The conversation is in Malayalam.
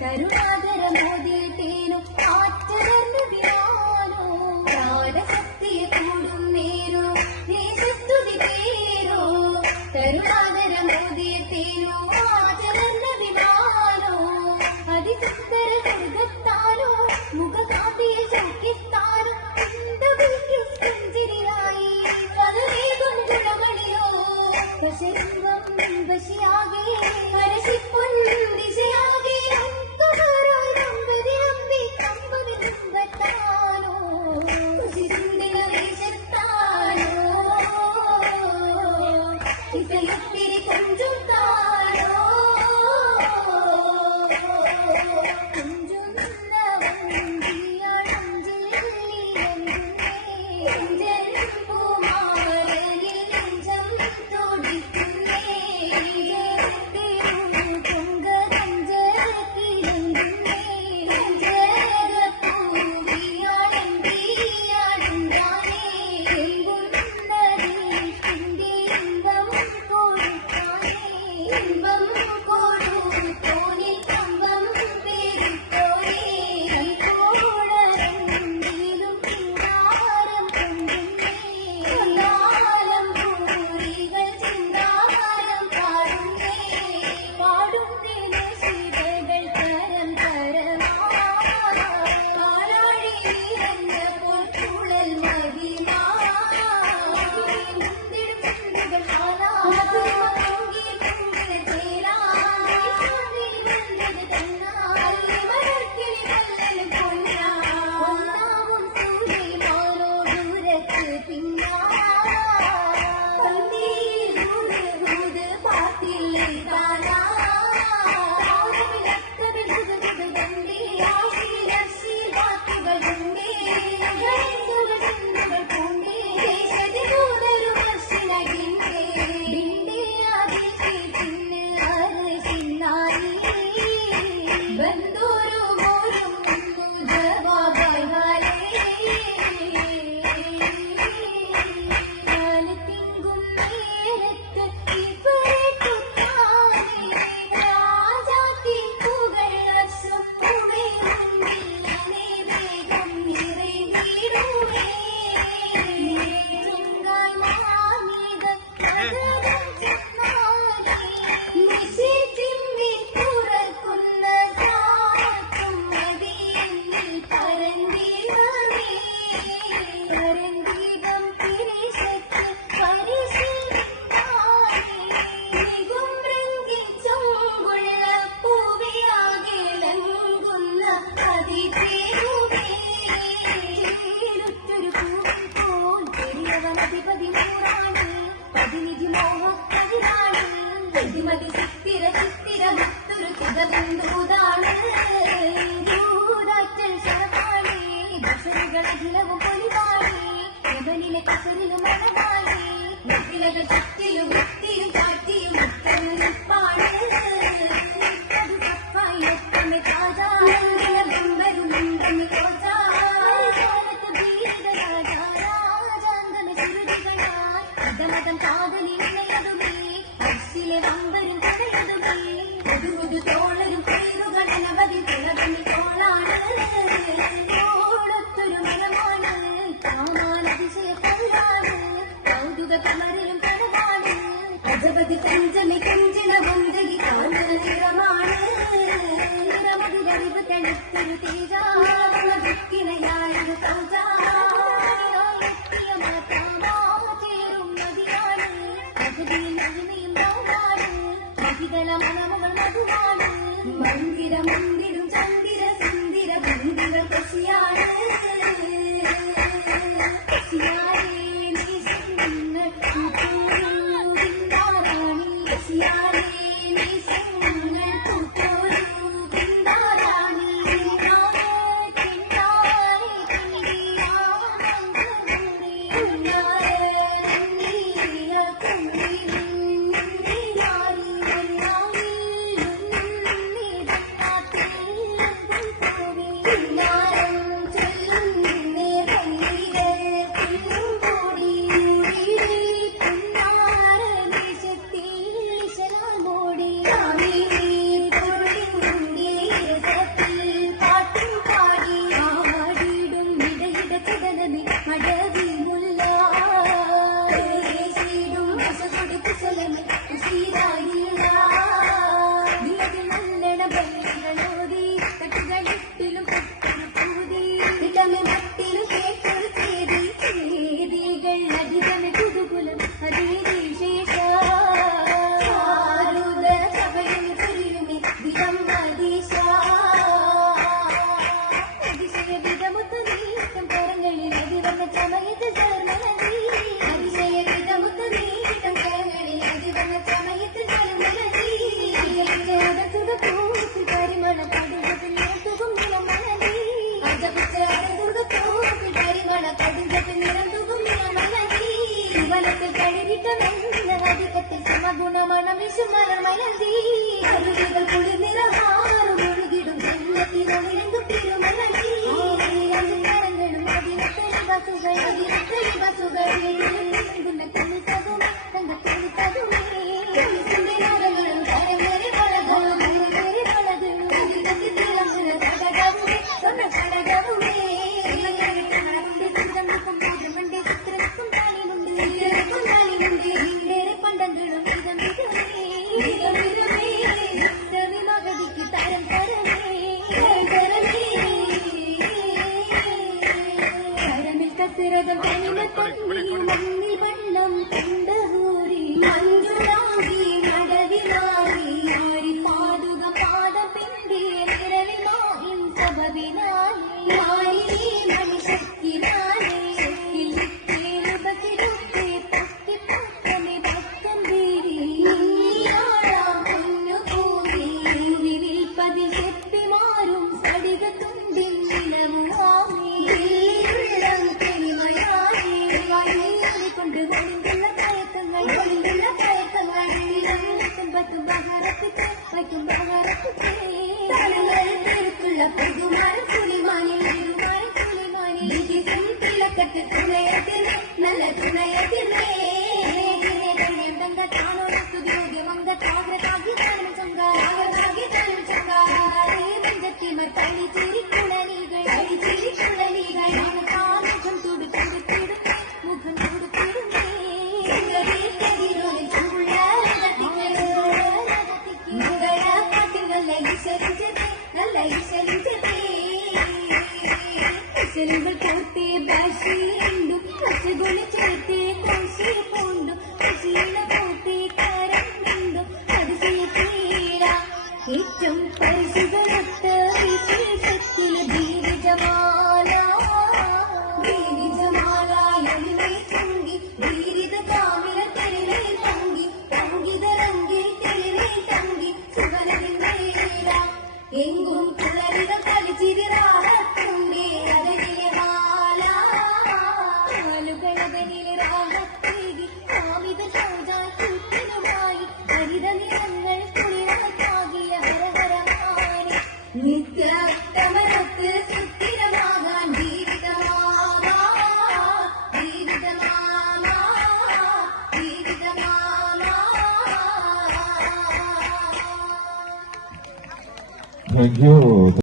കരുണാകര മോദിയിട്ടേനും ആറ്റലർന്ന് വിടാനോ പ്രാണശക്തിയെ കൂടും നേരോ ദേശസ്തുതി പേരോ കരുണാകര മോദിയിട്ടേനോ ആറ്റലർന്ന് വിടാനോ അതിസുന്ദര സ്വർഗത്താനോ മുഖകാന്തിയെ ചൗക്കിത്താനോ പുഞ്ചിരിയായി പലവേഗം ഗുണമണിയോ വശിംബം വശിയാകെ പരശിപ്പൊൻ ദിശയാകെ മലർത്തി അരുവികൾ കുളിർനിറമാറും ഒഴുകിടും വെള്ളത്തിരൊളിരങ്കും തിരുമലടി കരങ്ങളും അതിനത്തളി ബസുകൾ തങ്കത്തതുമേ തങ്കത്തതുമേ സുന്ദരങ്ങളും കരമേറി വളകളും തിളങ്ങുന്ന കടകവുമേ സ്വർണ്ണ കടകവുമേ ചിത്രക്കും താലിമുണ്ട് പണ്ടങ്ങളും മകതിക്ക് തരം കരമിൽ കത്തിരകം മഞ്ഞി വണ്ണം കൊണ്ടൂരി മഞ്ജുരാഗി നടവിലാകി ആരി പാതുക പാദപിന്തി നിരവിമായിൻ സബവിനായി മനുഷ്യക്കിനായി നല്ല തുണയത്തിനെ കോട്ടേ ഭാഷയുണ്ടും പച്ചഗുണി ചേർത്തേ കോശി പൂണ്ടും കശീല കോട്ടേ കരണ്ടും അതിശയത്തീര ഏറ്റവും പരിശുദ്ധ വിശേഷത്തില് ദീർഘമാല എളിമേ ചുങ്കി ദീരിത കാമില തെളിവേ തങ്കി തങ്കിതരങ്കിൽ തെളിവേ തങ്കി സുവനതിൻ മേല എങ്കും കുളരിത കളിച്ചിരി റാഹത്തുണ്ടേ അതനിലെ മാല കാലുകളകനിലെ റാഹത്തേകി കാമിത സൗജാത്തിനുമായി ഹരിത നിറങ്ങൾ കുളിരാക്കാകിയ ഹരഹരമാനി നിത്യത്തമരത്ത് സുസ്ഥിരമാകാൻ Thank you.